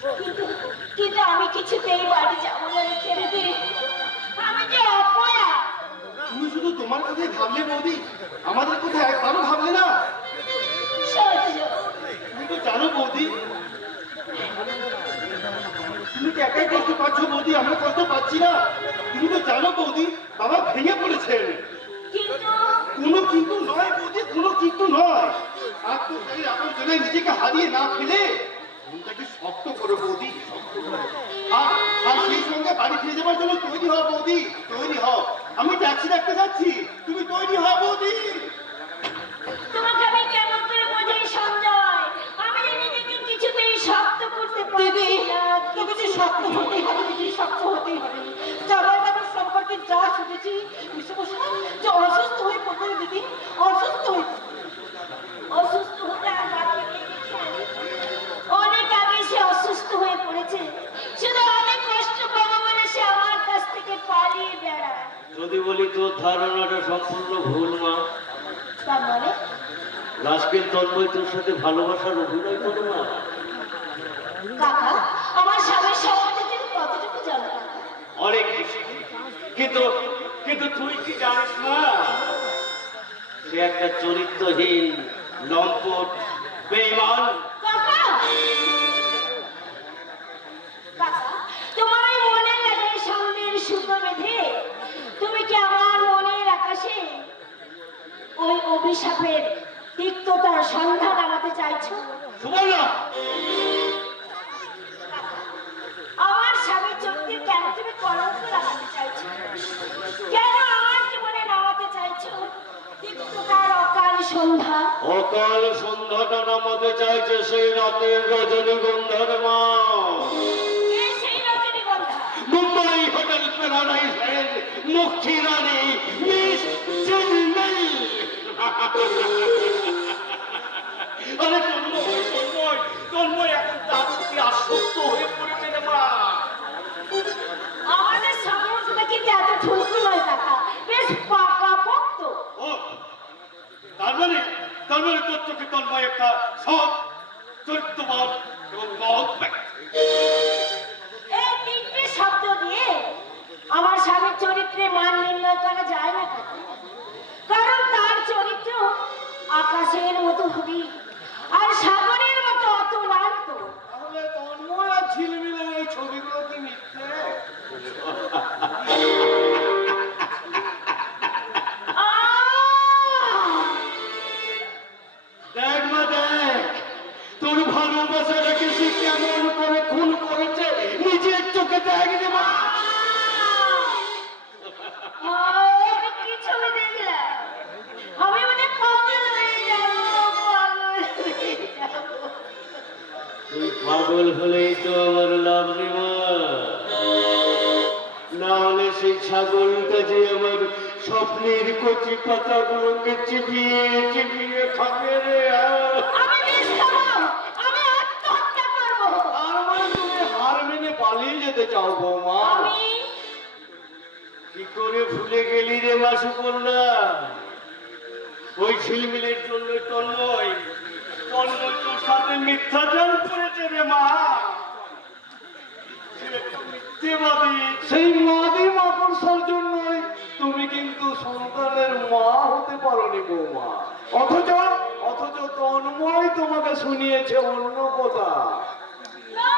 কিন্তু কিন্তু আমি কিছুতেই বাড়ি যাবো না রেখে দিদি। আমি যে অপয়া। তুমি শুধু তোমার কথাই ভাবলে বৌদি, আমাদের কথা একবারও ভাবলে না। সহ্য। তুমি তো জানো বৌদি, তুমি কি একাই কষ্ট পাচ্ছ বৌদি? আমরা কষ্ট পাচ্ছি না। তুমি তো জানো বৌদি, বাবা ভেঙে পড়েছেন। কিন্তু কোনো কিন্তু নয় বৌদি, কোনো কিন্তু নয়। আত্মকারী আবর্জনায় নিজেকে হারিয়ে না ফেলে মনটাকে শক্ত করো বৌদি, শক্ত করো। আর সেই সঙ্গে বাড়ি ফিরে যাবার জন্য তৈরি হও বৌদি, তৈরি হও। আমি ট্যাক্সি ডাকতে যাচ্ছি, তুমি তৈরি হও বৌদি। তোমাকে আমি কেমন করে বোঝাই সঞ্জয়? আমি যে নিজেকে কিছুতেই শক্ত করতে পারছি না। তোকে যে শক্ত হতেই হবে দিদি, শক্ত হতেই হবে। জামাই বাবার সম্পর্কে যা শুনেছি যে অসুস্থ হয়ে পড়বে দিদি, অসুস্থ হয়ে অসুস্থ হতে আর বাকি নেই দেখি। অনেক আগে সে অসুস্থ হয়ে পড়েছে, শুধু অনেক কষ্ট পাবো বলে সে আমার কাছ থেকে পালিয়ে বেড়ায়। যদি বলি তোর ধারণাটা সম্পূর্ণ ভুল মা। তার মানে রাজকের তন্ময় তোর সাথে ভালোবাসার অভিনয় করে মা। কাকা, আমার স্বামীর সম্বন্ধে তুমি কতটুকু জানো কাকা? অনেক বেশি। কিন্তু কিন্তু তুই কি জানিস না, সে একটা চরিত্রহীন, লম্পট, বেঈমান। কাকা, কাকা, তোমার ওই মনের লাগায় সামনের সুতো বেঁধে তুমি কি আমার মনের আকাশে ওই অভিশাপের তিক্ততার সন্ধান আমাতে চাইছো? সুবর্ণা, আমার স্বামীর চোখে কেন তুমি কলঙ্ক লাগাতে চাইছো? কেন আমার জীবনে নামাতে চাইছো তিক্ততার অকাল সন্ধ্যা? অকাল সন্ধ্যাটা নামাতে চাইছে সেই রাতের রজনীগন্ধার মা। কে সেই রজনীগন্ধা? মুম্বাই হোটেল প্যারাডাইজের মুখী রানী মিস ঝিলমিল। আরে তন্ময় এখন তার প্রতি আসক্ত হয়ে পড়েছে রে মা। আমাদের সমস্যাটা কিন্তু এত ঠুনকু নয় কাকা, বেশ পাকা পোক্ত। ও, তার মানে তোর চোখে তন্ময় একটা সৎ, চরিত্রবান এবং মহৎ ব্যক্তি। এই তিনটে শব্দ দিয়ে আমার স্বামীর চরিত্রে মান নির্ণয় করা যায় না কাকা। কারণ তার চরিত্র আকাশের মতো হবি আর সাগরের মতো অতুলান্ত। তাহলে তন্ময় আর ঝিলমিলের এই ছবিগুলো কি মিথ্যে? দেখ মা দেখ, তোর ভালোবাসাটাকে সে কেমন করে খুন করেছে নিজের চোখে দেখ রে মা। আমি কি ছবি দেখলাম? আমি মনে পাগল হয়ে যাবো, পাগল হয়ে যাবো। তুই পাগল হলেই তো আমার লাভ রে মা। না হলে সেই ছাগলটা যে আমার স্বপ্নের কচি পাতাগুলোকে চিবিয়ে চিবিয়ে খাবে রে। আমি বেশ খাবো, আমি আত্মহত্যা করবো। আর মানে তুমি হার মেনে পালিয়ে যেতে চাও বৌমা? আমি কি করে ভুলে গেলি রে মা সুকন্যা? ওই ঝিলমিলের জন্য তন্ময় তোর সাথে মিথ্যাচার করেছে রে মা। সেই মাদি মাকড়সার জন্যই তুমি কিন্তু সন্তানের মা হতে পারোনি বৌমা। অথচ তন্ময় তোমাকে শুনিয়েছে অন্য কথা। না,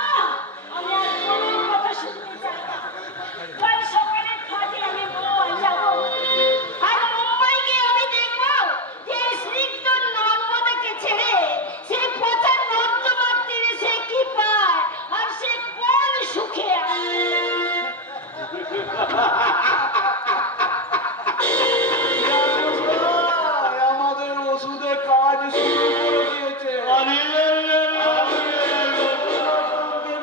আমি আর কোনো কথা শুনতে চাই না। কাল সকালের খাটে আমি মুম্বাই যাবো। আর মুম্বাই গিয়ে আমি দেখবো যে স্নিগ্ধ নর্মদাকে ছেড়ে সেই পচা নর্দমার তীরে সে কি পায় আর সে কোন সুখে আছে। আমাদের ওষুধে কাজ শুরু করে দিয়েছে।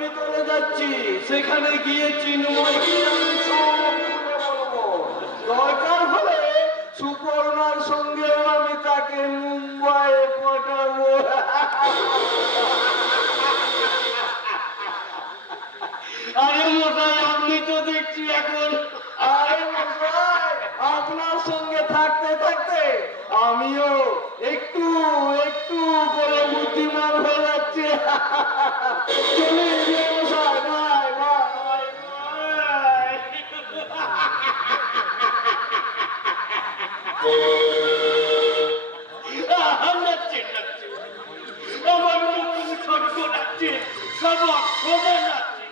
ভিতরে যাচ্ছি, সেখানে গিয়ে চিন্ময়কে আমি সব খুলে বলবো। দরকার হলে সুপর্ণার সঙ্গে আমি তাকে মুম্বাই পাঠাবো। আরে মশাই, আপনি তো দেখছি এখন। আরে মশাই, আপনার সঙ্গে থাকতে থাকতে আমিও একটু একটু করে বুদ্ধিমান হয়ে যাচ্ছে। চলে সোজা যাচ্ছি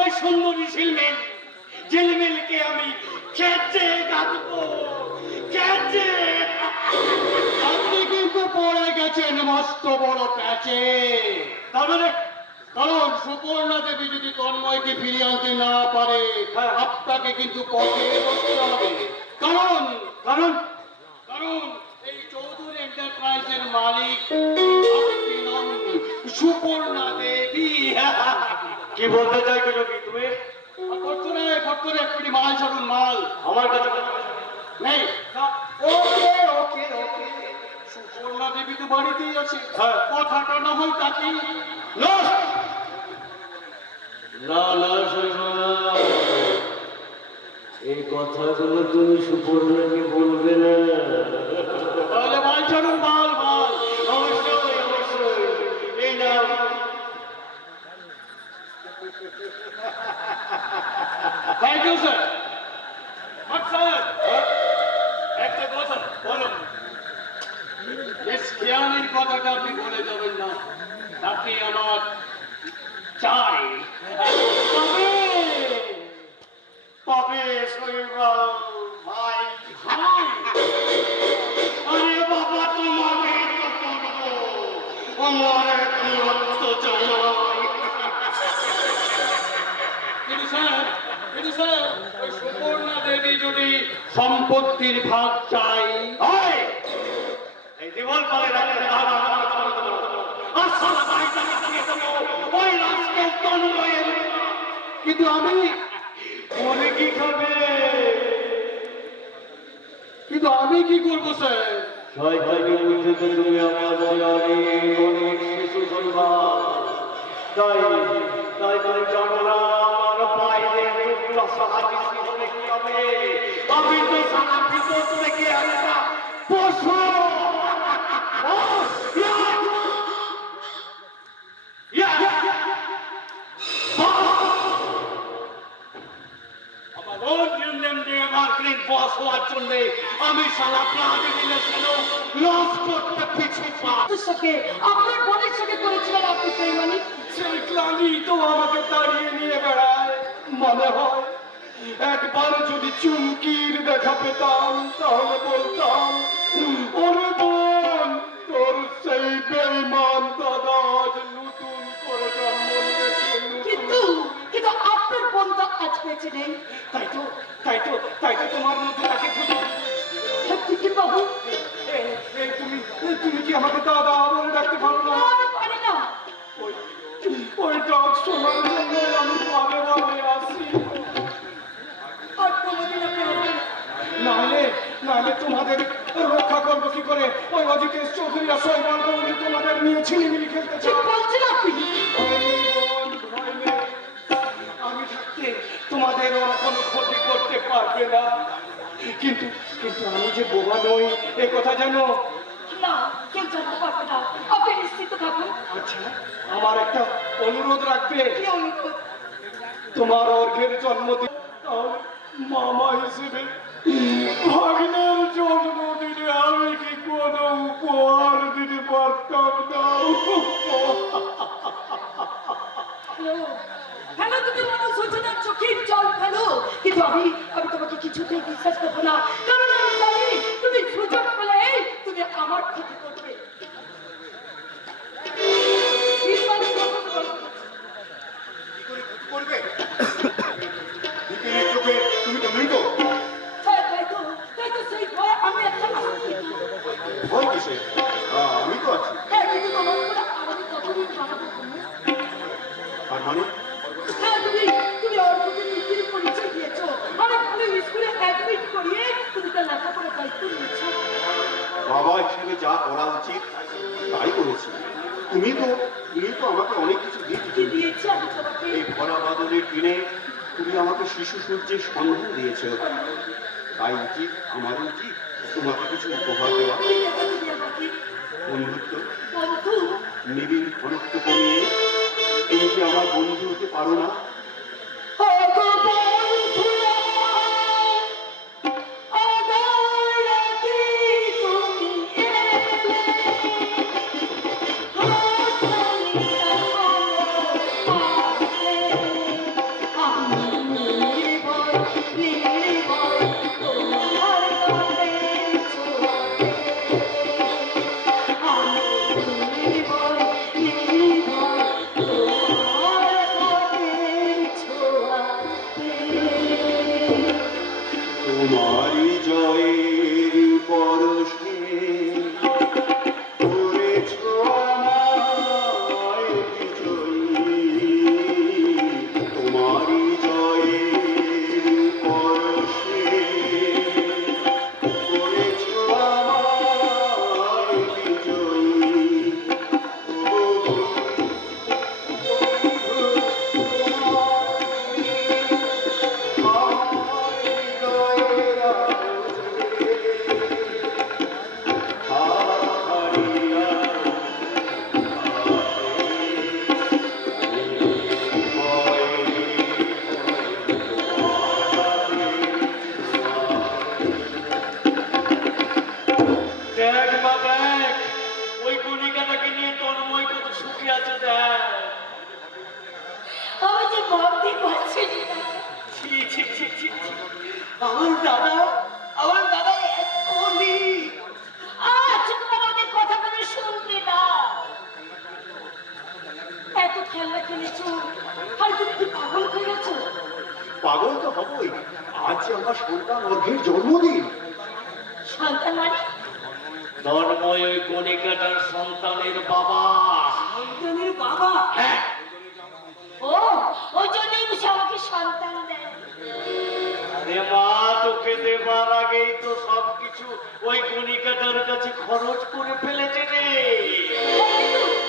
ওই সুন্দরী ঝিলমিলকে আমি খেতে কাঁদবো, খেতে। আপনি কিন্তু পড়ে গেছেন মস্ত বড় প্যাচে। তারপরে কারণ সুপর্ণা দেবী যদি তন্ময়কে ফিরিয়ে আনতে না পারে, আপনাকে কিন্তু পথে বসতে হবে। কারণ কারণ কারণ এই চৌধুরী এন্টারপ্রাইজের মালিক আপনি নন, সুপর্ণা দেবী। কি বলতে চাইছো কি তুমি? ফটকরে একটি মাল ছাড়ুন, মাল আমার কাছে কথা নেই। ওকে ওকে ওকে, সুপর্ণা দেবী তো বাড়িতেই আছে। হ্যাঁ। কথাটা না হয় তাকে না না না শোনো না, এই কথাগুলো তুমি সুপর্ণাকে বলবে না। তাহলে মাল ছাড়ুন, মাল মাল। অবশ্যই অবশ্যই, এই নাও। Thank you sir. একটা কথা বলো। বেশ খেয়ালির কথাটা আপনি বলে যাবেন না, তাকে আমার চাই। তবে তবে শৈবাল ভাই, ভাই, আরে বাবা তোমাকে তো করবো, আমার এখন তো চাই। কিন্তু স্যার ওই সুপর্ণা দেবী যদি সম্পত্তির ভাগ চাই, ওই, এই জীবন পালে রাখলে আর সারা বাড়িটাকে দিয়ে দেবো ওই রাস্তায় তন্ময়ের। কিন্তু আমি ওরে কি খাবে? কি করবো স্যার? শয়তানি বুঝতে তুমি আমার অনেক অনেক শিশু সন্ধ্যা। তাই তাই তুমি জানো না আমার বাইরে সাহায্য হলে কি হবে? আমি তো সারা ভিতর থেকে একটা পশু। আমার ওর নিয়ম দিয়ে মার্কেট বস হওয়ার জন্য আমি সারা প্রাণী রিলেশন লস করতে পিছু পা। সাথে আপনার বোনের সাথে করেছিলেন আপনি প্রেমানি। সেই ক্লানি তো আমাকে তাড়িয়ে নিয়ে বেড়ায়। মনে হয় একবার যদি চুমকির দেখা পেতাম তাহলে বলতাম, ওরে বোন, তোর সেই বেঈমান দাদা আজ নতুন করে জন্ম নিয়েছে। কিন্তু কিন্তু আপনার বোন তো আজ বেঁচে নেই। তাই তো তোমার মধ্যে তাকে খুঁজে। সত্যি বাবু, তুমি কি আমাকে দাদা বলে ডাকতে পারো না? আমি পারি না। ওই ডাক শোনার জন্য আমি ভাবে ভাবে আসি। আর কোনোদিন আপনি আসবেন না। নাহলে তোমাদের রক্ষা করবো কি করে? ওই অজিতেশ চৌধুরীরা শৈবাল বৌদি তোমাদের নিয়ে ছিনিমিনি খেলতে কি চায়। বলছেন আপনি? ভয় নেই। আমি থাকতে তোমাদের ওরা কোনো ক্ষতি করতে পারবে না। কিন্তু কিন্তু আমি যে বোবা নই এ কথা জানো? না, কেউ জানতে পারবে না। আপনি নিশ্চিত থাকুন। আচ্ছা, আমার একটা অনুরোধ রাখবে। কি অনুরোধ? তোমার অর্ঘের জন্মদিন তাহলে মামা হিসেবে ভাগ্নের জন্মদিনে আমি কি কোনো উপহার দিতে পারতাম না? হ্যালো তুমি মনে সূচনার চোখের জল ফেলো, কিন্তু আমি তোমাকে কিছুতেই বিশ্বাস করবো না। কারণ আমি জানি তুমি সুযোগ পেলে তুমি আমার ক্ষতি করবে। করবে বিপিনের চোখে তুমি তো মৃত। হ্যাঁ, তাই তো সেই ভয়ে আমি একটা ভয় কিসে? আমি তো আছি। হ্যাঁ, কিন্তু তোমার উপরে আমাকে কতদিন বানাবো তুমি? আর মানে হ্যাঁ, তুমি অর্থকে নীতির পরিচয় দিয়েছো। অনেক ভালো স্কুলে অ্যাডমিট করিয়ে তুমি তার লেখাপড়ার দায়িত্ব নিয়েছো। বাবা হিসেবে যা করা উচিত তাই করেছি। তুমি তো আমাকে অনেক কিছু দিয়েছো। কি দিয়েছি আমি তোমাকে? এই ভরা বাদলের দিনে তুমি আমাকে শিশু সূর্যের সন্ধান দিয়েছো। তাই আমার উচিত তোমাকে কিছু উপহার দেওয়া। কি দেবে তুমি আমাকে? বন্ধুত্ব, বন্ধু, নিবিড় ঘনত্ব কমিয়ে তুমি কি আমার বন্ধু হতে পারো না? ওগো বন্ধু আদালতে তুমি এলে, হাততালি দাও ভাবতে পারছি না। ছি, ছি, ছি, ছি, ছি। আমার দাদা এক কলি। চুপ করো, ওদের কথাগুলো শুনতে না। এত খেলা খেলেছো, আর তুমি কি পাগল হয়ে গেছো? পাগল তো হবই, আজ যে আমার সন্তান অর্ঘের জন্মদিন। সন্তান মানে? তন্ময় ওই কণিকাটার সন্তানের বাবা। সন্তানের বাবা? হ্যাঁ, ও, ওই জন্যই বুঝি আমাকে সন্তান দেয়। আরে মা, তোকে দেবার আগেই তো সবকিছু ওই কণিকাটার কাছে খরচ করে ফেলেছে রে।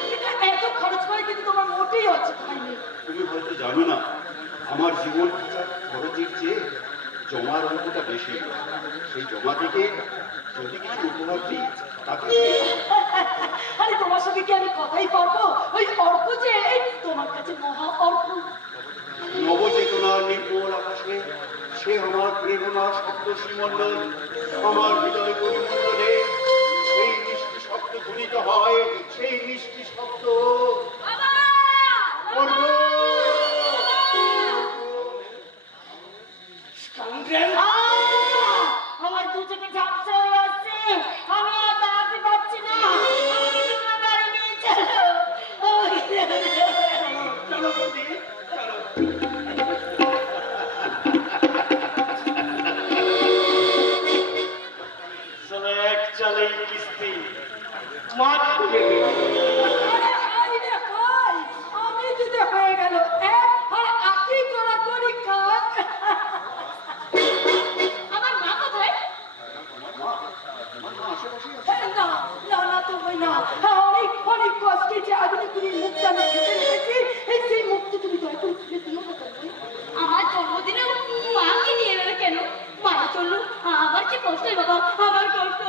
কিন্তু এত খরচ করে কিন্তু তোমার মোটেই হচ্ছে খাইনি। তুমি হয়তো জানো না, আমার জীবন খরচের চেয়ে জমার অঙ্কটা বেশি। সেই জমা থেকে যদি কিছু উপহার দিই তাতে আরে তোমার সঙ্গে কি আমি কথাই পারবো? ওই অর্ক যে তোমার কাছে মহা অর্ক। নবচেতনার নির্মল আকাশে সে আমার প্রেরণা শব্দ শ্রীমণ্ডল, আমার হৃদয় পরিমণ্ডলে সেই মিষ্টি শব্দ ধ্বনিত হয়, সেই মিষ্টি শব্দ অর্ঘ। আমার দু চোখে ঝাপসা হয়ে আসছে, আমি আর দাঁড়াতে পারছি না। আমাকে তোমরা বাড়ি নিয়ে চলো। চলো বৌদি, চলো। সালা এক চালেই কিস্তি মাঠ করে দিল। আরে ভাই, আমি যদি হয়ে গেল এক আর আতি করা করি খান। আমার মা কোথায়? না না না, তুমি না। অনেক অনেক কষ্টে যে আগুনের মুখটা আমি খেতে রেখেছি, সেই মুখটা তুমি দয়া করে তুলে দিও না তুমি। আমার জন্মদিনে মাকে নিয়ে এলো কেন? মারা চললো, আমার যে কষ্ট হয় বাবা, আমার কষ্ট।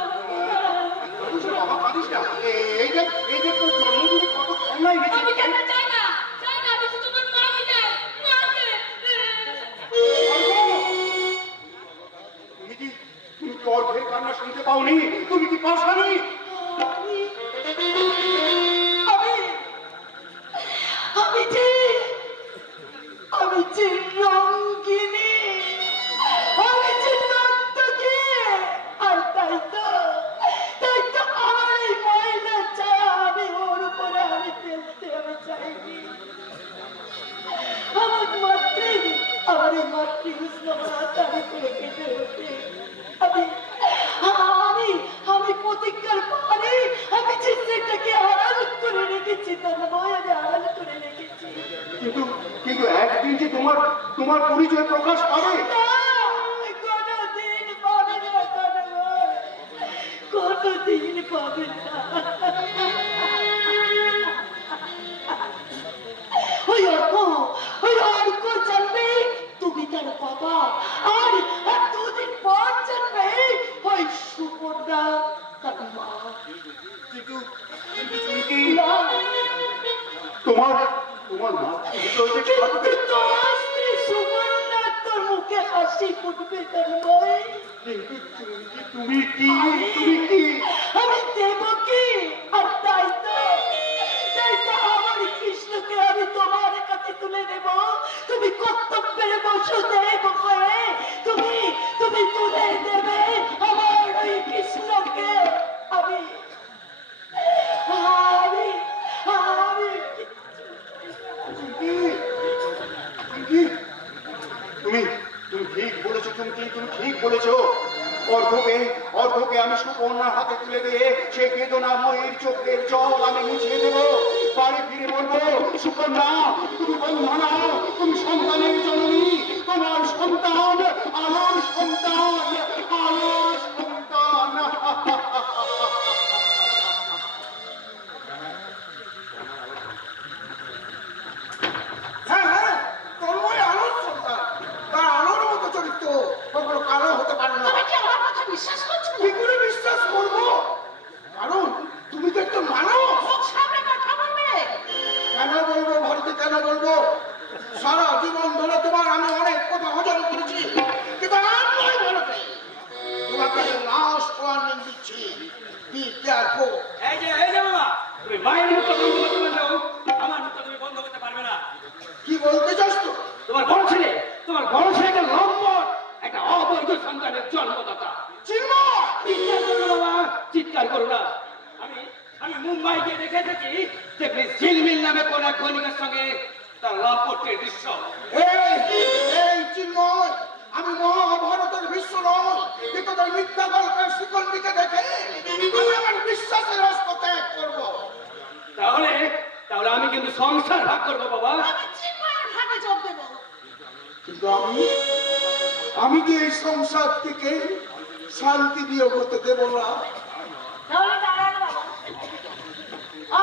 বাবা কাঁদিস না, এই যে তোর জন্মদিনে কত অন্যায় আমি গেছে। যেতে চাই না, আমি শুধু আমার মাকে চাই, মাকে। তুমি কি অর্ঘের কান্না শুনতে পাওনি? তুমি কি পাশানি? আমি যে রঙ্গিনী, আমি যে নর্তকী, আর তাই তো আমার এই ময়লা ছায়া আমি ওর উপরে আমি ফেলতে আমি চাইনি। আমার এই মাতৃ উষ্ণবাত আমি করে কেটে হতে আমি প্রতিজ্ঞার পরে আমি যে সেটাকে আড়াল করে রেখেছি, তার নয় আমি আড়াল করে রেখেছি। কিন্তু একদিন যে তোমার পরিচয় প্রকাশ পাবে। কোনদিন পাবে না, কোনদিন পাবে না। ওই অর্ক জানবে তুমি তার বাবা, আর দুদিন পর জানবে ওই সুপর্ণা তার মা। কিন্তু তুমি কি তোমার মাতৃহৃদয় থেকে থাকবে? তোমার স্ত্রী সুপর্ণা তোর মুখে হাসি ফুটবে তার নয়। তুমি কি আমি দেব কি? আর তাই তো আমার কৃষ্ণকে আমি তোমার কাছে তুলে দেব। তুমি কর্তব্যের বসু দেব হয়ে তুমি তুলে দেবে আমার ওই কৃষ্ণকে। আমি আমি আমি তুমি ঠিক বলেছো, তুমি ঠিক বলেছো। অর্ঘকে আমি সুকন্যার হাতে তুলে দিয়ে সে বেদনাময়ীর চোখের জল আমি মুছিয়ে দেবো। বাড়ি ফিরে বলবো, সুকন্যা তুমি বন্ধনা, তুমি সন্তানের জননী, তোমার সন্তান আলোর সন্তান, আলোর সন্তান। হ্যাঁ, তন্ময় আলোর সন্তান, তার আলোর মতো চরিত্র কখনো কালো হতে পারে না। তুমি কি আমার কথা বিশ্বাস করছো না? কি করে বিশ্বাস করবো? কারণ তুমি তো একটু মানো। মুখ সামনে কথা বলবে। কেন বলবো ভারতী, কেন বলবো? সারা জীবন ধরে তোমার আমি অনেক কথা হজম করেছি, তোমার বড় ছেলে একটা লম্বট, একটা অবৈধ সন্তানের জন্মদাতা। চিৎকার করো না বাবা, চিৎকার করো না। আমি মুম্বাই গিয়ে দেখে এসেছি তেমনি ঝিলমিল নামে কোন এক বণিকের সঙ্গে তার লম্পটের দৃশ্য। এই চিন্ময়, আমি মহাভারতের বিশ্ব নয় যে তোদের মিথ্যা গল্পের শিকল দিকে দেখে আমি আমার বিশ্বাসের রাস্তা ত্যাগ করবো। তাহলে আমি কিন্তু সংসার ভাগ করবো বাবা। আমি চিন্ময়ের ভাগে যোগ দেবো। কিন্তু আমি যে এই সংসার থেকে শান্তি বিয়োগ হতে দেব না। তাহলে দাঁড়ান বাবা,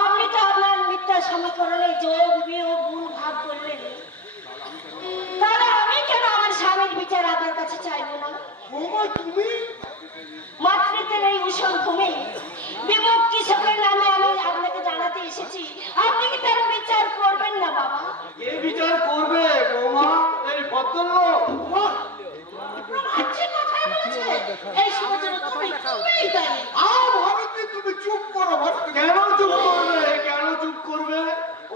আপনি তো আপনার মিথ্যা সমীকরণে যোগ বিয়োগ গুণ ভাগ করলেন, তাহলে আমি কেন আমার স্বামীর বিচার আপনার কাছে চাইবো না? বৌমা, তুমি মাতৃত্বের এই উষণ ভূমি বিমুখ কৃষকের নামে আমি আপনাকে জানাতে এসেছি, আপনি কি তার বিচার করবেন না বাবা? কে বিচার করবে বৌমা? এই ভদ্রলোক। প্রভাতজি কথা বলছে, এই সমাজের তুমিই দায়ী। ভারতে তুমি চুপ করো। ভারতে কেন চুপ করবে? কেন চুপ করবে?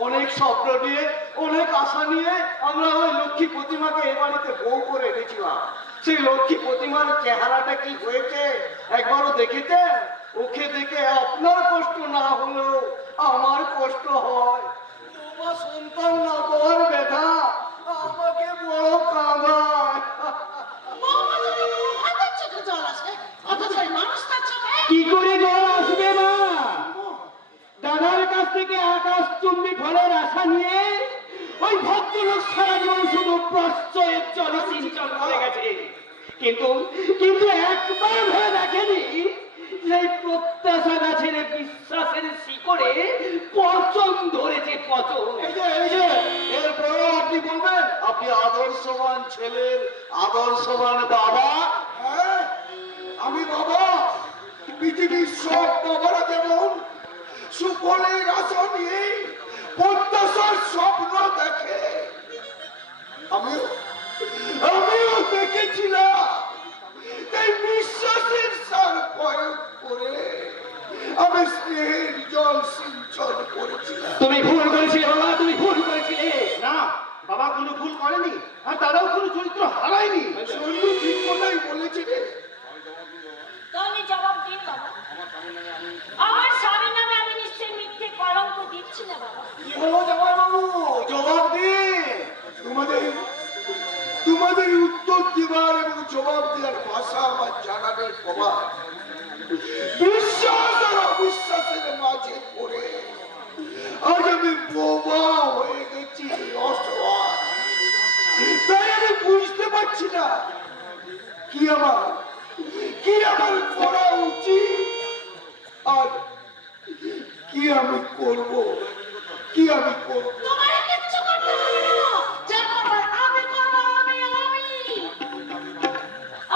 অনেক স্বপ্ন নিয়ে, অনেক আশা নিয়ে আমরা ওই লক্ষ্মী প্রতিমাকে এ বাড়িতে বউ করে এনেছিলাম। সেই লক্ষ্মী প্রতিমার চেহারাটা কি হয়েছে একবারও দেখেছেন? ওকে দেখে আপনার কষ্ট না হলেও আমার কষ্ট হয়। তোমার সন্তান না পাওয়ার ব্যথা আমাকে বড় কাঁদায়। বৌমা যদি প্রভাতের চোখে জল আসে, অথচ এই মানুষ তার চোখে কি করে জল আসবে মা? দাদার কাছ থেকে আকাশ চুম্বি ফলের আশা নিয়ে ওই ভদ্রলোক সারা জীবন শুধু প্রশ্রয়ের জলে সিঞ্চন করে গেছে, কিন্তু একবার ভেবে দেখেনি যে প্রত্যাশা গাছের বিশ্বাসের শিকড়ে পচন ধরেছে, পচন। এই যে এরপরে আপনি বলবেন আপনি আদর্শবান ছেলের আদর্শবান বাবা। হ্যাঁ, আমি বাবা। পৃথিবীর সব বাবারা যেমন সুফলের আশা নিয়ে প্রত্যাশার স্বপ্ন দেখে, আমিও দেখেছিলাম। তাই বিশ্বাসের সার প্রয়োগ করে আমি স্নেহের জল সিঞ্চন করেছিলাম। তুমি ভুল করেছিলে বাবা, তুমি ভুল করেছিলে। না, বাবা কোনো ভুল করেনি, আর দাদাও কোনো চরিত্র হারায়নি। সন্ধ্যু ঠিক কথাই বলেছে রে। তাহলে জবাব দিন বাবা, আমার স্বামীর নামে আমি নিশ্চয়ই মিথ্যে কলঙ্ক দিচ্ছি না বাবা? কি হলো জামাই বাবু, জবাব দিন। তোমাদের উত্তর দিবার এবং জবাব দেওয়ার ভাষা আমার জানানোর প্রমাণ বিশ্বাস আর অবিশ্বাসের মাঝে পড়ে আজ আমি বোবা হয়ে গেছি, অসহায়। তাই আমি বুঝতে পারছি না কি আমার করা উচিত আর কি আমি করব। তোমার কিচ্ছু করতে হবে না, যা করবার আমি করবো।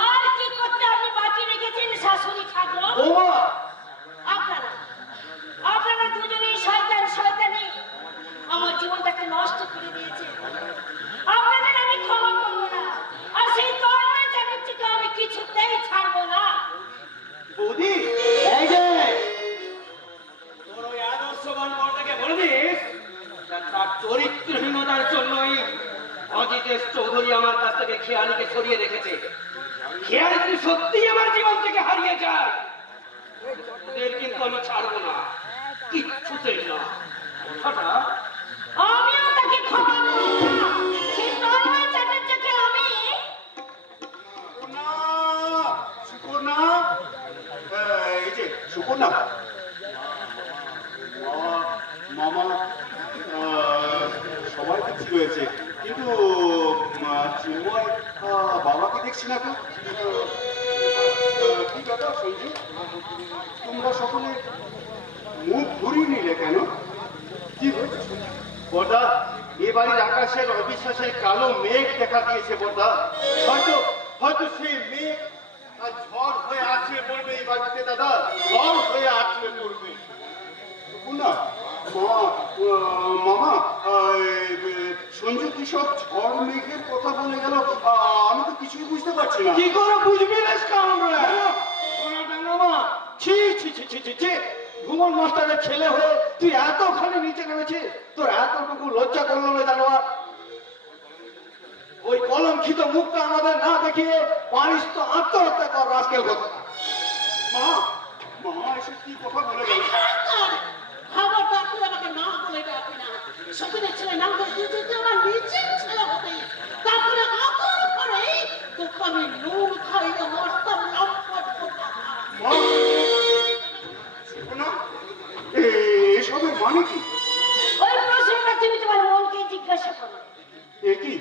আর কি করতে আপনি বাকি রেখেছেন শাশুড়ি ঠাকুর? বাবা আপনারা দুজনেই শয়তানি আমার জীবনটাকে নষ্ট করে দিয়েছে। আপনাদের আমি ক্ষমা করবো না, আর সেই তন্ময় চাটুর্যকে আমি কিছুতেই ছাড়বো না। বৌদি, এই যে তোর ওই আদর্শবান বড়টাকে বলে দিস তার চরিত্রহীনতার জন্যই অজিতেশ চৌধুরী আমার কাছ থেকে খেয়ালিকে সরিয়ে রেখেছে। খেয়ালি যদি সত্যিই আমার জীবন থেকে হারিয়ে যায়, ওদের কিন্তু আমি ছাড়বো না, কিচ্ছুতেই না। হঠাৎ আমিও তাকে ক্ষমা করবো না, সেই তন্ময় চাটুর্যকে আমি সুপর্ণা, এই যে সুপর্ণা, মামা সবাই তো ঠিক হয়েছে, কিন্তু চিন্ময় বাবাকে দেখছি না তো। কি কথা সঞ্জু, তোমরা সকলে মুখ ঘুরিয়ে নিলে কেন? কি হয়েছে বড়দা? এ বাড়ির আকাশের অবিশ্বাসের কালো মেঘ দেখা দিয়েছে বড়দা। হয়তো সেই মেঘ আর ঝড় হয়ে আছড়ে পড়বে এই বাড়িতে দাদা, ঝড় হয়ে আছড়ে পড়বে। না মামা, সঞ্জু কি সব ঝড় মেঘের কথা বলে গেল? আমি তো কিছুই বুঝতে পারছি না। কি করে বুঝবি না কামড়া? ছি ছি ছি ছি ছি ছি, ভুবন মাস্টারের ছেলে হয়ে তুই এতখানি নিচে নেমেছিস, তোর এতটুকু লজ্জা করলো না জানোয়ার? ওই কলঙ্কিত মুখটা আমাদের না দেখিয়ে পারিস তো আত্মহত্যা কর রাস্কেল কথা। মা মা এসে কি কথা বলে গেল? খবরদার তুই আমাকে মা বলে ডাকবি না। সতীনের ছেলে নাম করে তুই যদি আমার নিজের ছেলে হতে, তারপরে আদর করে তোকে আমি নুন খাইয়ে মরতাম লম্পট করতাম। মা শোনা, এসবের মানে কি? ওই প্রশ্নটা তুমি তোমার মনকে জিজ্ঞাসা করো। এ কি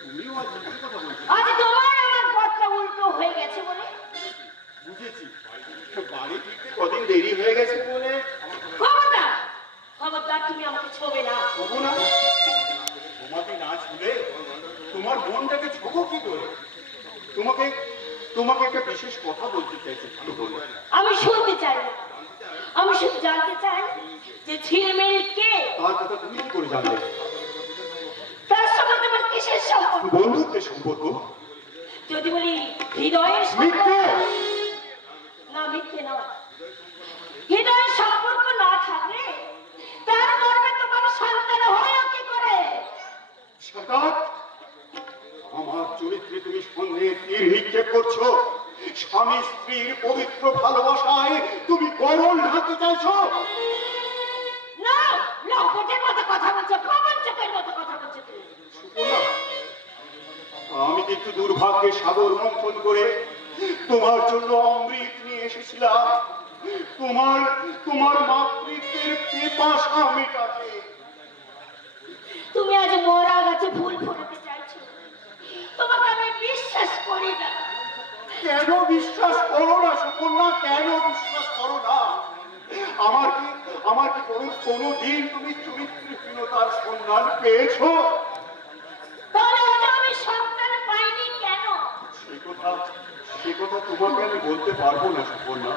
তুমিও আজ কি কথা বলছো? আজ তোমার আমার পথটা উল্টো হয়ে গেছে বলে। বুঝেছি, বাড়ি ফিরতে কদিন দেরি হয়ে গেছে বলে। খবরদার খবরদার তুমি আমাকে ছোবে না। ছবো না? তোমাকে না ছুলে তোমার মনটাকে ছোবো কি করে? তোমাকে তোমাকে একটা বিশেষ কথা বলতে চাইছি, ভালো বলো। আমি শুনতে চাই না, আমি শুধু জানতে চাই যে ঝিলমিল কে, তার কথা তুমি কি করে জানলে? তার সঙ্গে তোমার কিসের সম্পর্ক? বন্ধুত্বের সম্পর্ক। যদি বলি হৃদয়ের মিথ্যে। সম্পর্ক, না মিথ্যে নয়। হৃদয়ের সম্পর্ক না থাকলে তার গর্ভে তোমার সন্তান হয় কি করে? সাকাত, আমার চরিত্রে তুমি সন্দেহের তীর নিক্ষেপ করছো। স্বামী স্ত্রীর পবিত্র ভালোবাসায় তুমি গরল ঢাকতে চাইছো। না, লম্পটের মতো কথা বলছো, প্রবঞ্চকের মতো কথা বলছো তুমি। সুপর্ণা, আমি কিন্তু দুর্ভাগ্যের সাগর মন্থন করে তোমার জন্য অমৃত নিয়ে এসেছিলাম, তোমার তোমার মাতৃত্বের পিপাসা মেটাতে। তুমি আজ মরা গাছে ফুল ফোটাতে চাইছো, তোমাকে আমি বিশ্বাস করি না। কেন বিশ্বাস করো না সুপর্ণা? কেন বিশ্বাস করো না? আমার কি কোনোদিন তুমি চরিত্রহীনতার সন্ধান পেয়েছো? তাহলে আজ আমি সন্তান পাইনি কেন? সে কথা তোমাকে আমি বলতে পারবো না সুপর্ণা।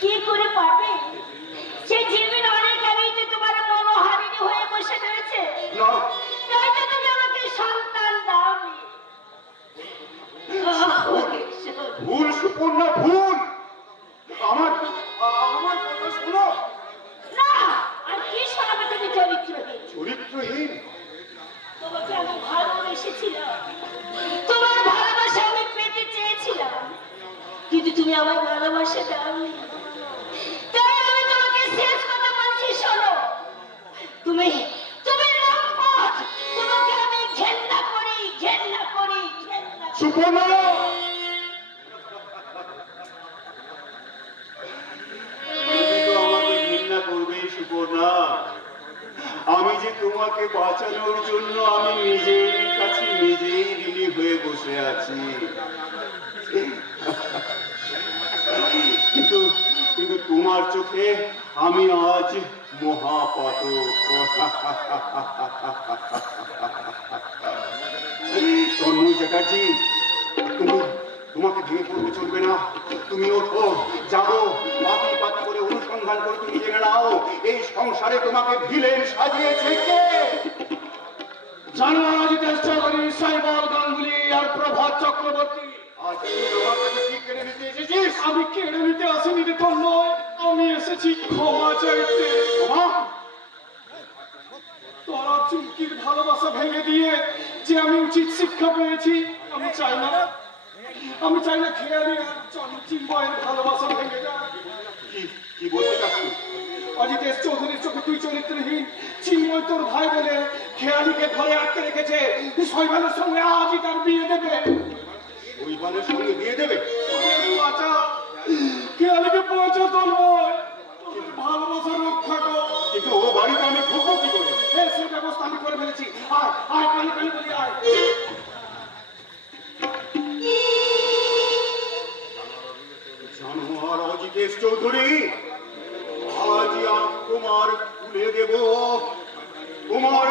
কি করে পারবে? সে জীবন অনেক আগেই তো তোমার মনোহারিণী হয়ে বসে রয়েছে। না, তাই তো তুমি আমাকে সন্তান দাওনি। ভুল সুপর্ণা, ভুল। আমার কথা শোনো। না, আর কি শোনাবে তুমি চরিত্রহীন? চরিত্রহীন? তোমাকে আমি ভালোবেসেছিলাম, তোমার ভালোবাসা আমি পেতে চেয়েছিলাম, কিন্তু তুমি আমার ভালোবাসা দাওনি। তাই আমি তোমাকে শেষ কথা বলছি, শোনো। তুমি তুমি লম্পট, তোমাকে আমি ঘেন্না করি, ঘেন্না করি, ঘেন্না করি। সুপর্ণা, তুমি তো আমাকে ঘৃণা করবে সুপর্ণা। আমি যে তোমাকে বাঁচানোর জন্য আমি নিজের কাছে নিজেই ঋণী হয়ে বসে আছি। কিন্তু কিন্তু তোমার চোখে আমি আজ মহাপাতক। তন্ময় চ্যাটার্জি, তোমাকে ভেঙে পড়তে চলবে না। তুমি ওঠো, যাবো, পাতি পাতি করে অনুসন্ধান করে তুমি জেনে নাও এই সংসারে তোমাকে ভিলেন সাজিয়েছে কে। জানুয়ারি জিতেশ চৌধুরী, সাইবল গাঙ্গুলি আর প্রভাত চক্রবর্তী। আজ তুই আমার কাছে কি কেড়ে নিতে এসেছিস? আমি কেড়ে নিতে আসিনি রে তন্ময়, আমি এসেছি ক্ষমা চাইতে। ক্ষমা? তোরা চুমকির ভালোবাসা ভেঙে দিয়ে যে আমি উচিত শিক্ষা পেয়েছি, আমি চাই না খেয়ালি আর চিন্ময়ের ভালোবাসা ভেঙে যায়। কি বলতে চাস? অজিতেশ চৌধুরীর চোখে তুই চরিত্রহীন, চিন্ময় তোর ভাই বলে খেয়ালিকে ঘরে আটকে রেখেছে। শৈবালের সঙ্গে আজই তার বিয়ে দেবে। শৈবালের সঙ্গে বিয়ে দেবে? বাঁচা, খেয়ালিকে পৌঁছে তন্ময়, তোদের ভালোবাসা রক্ষা কর। কিন্তু ও বাড়িতে আমি ঢুকবো কি করে? সেই ব্যবস্থা আমি করে ফেলেছি। আয় আয়, কালি কালি বলি আয়। জানোয়ার অজিতেশ চৌধুরী, আজ তোমার খুলে দেব তোমার